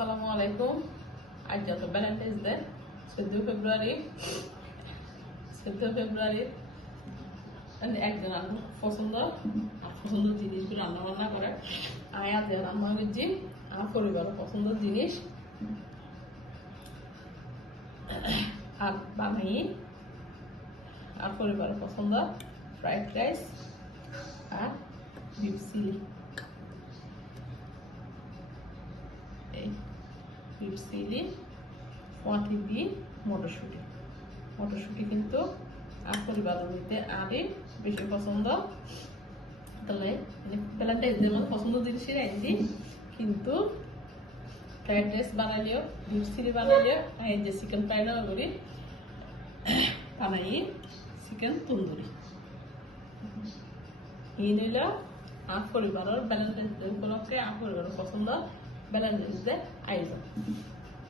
আসসালামু আলাইকুম। আজ যত ভ্যালেন্টাইন্স ডে 14 ফেব্রুয়ারি একজন আমার পছন্দ জিনিসগুলো রান্না বান্না করে আয়াতে রান্না করছি আমার পরিবারের পছন্দের জিনিস আর বানাই আর পরিবারের পছন্দ ফ্রাইড রাইস আর বিফ চিলি। বিফ চিলি পাটি দিয়ে মটরশুঁটি কিন্তু আর পরিবারের মধ্যে আরই বেশি পছন্দ। তাহলে ভ্যালেন্টাইন্স ডে আমার পছন্দ জিনিসই রাখছি, কিন্তু ফ্রাইড রাইস বানাইলেও বিফ চিলি বানাইলেও এই যে চিকেন ফ্রাই না করি বানাই চিকেন তন্দুরি। এই নিল আর পরিবারের ভ্যালেন্টাইন্স ডে উপলক্ষে আর পরিবারের পছন্দ ভ্যালেন্টাইন্স ডে আয়োজন।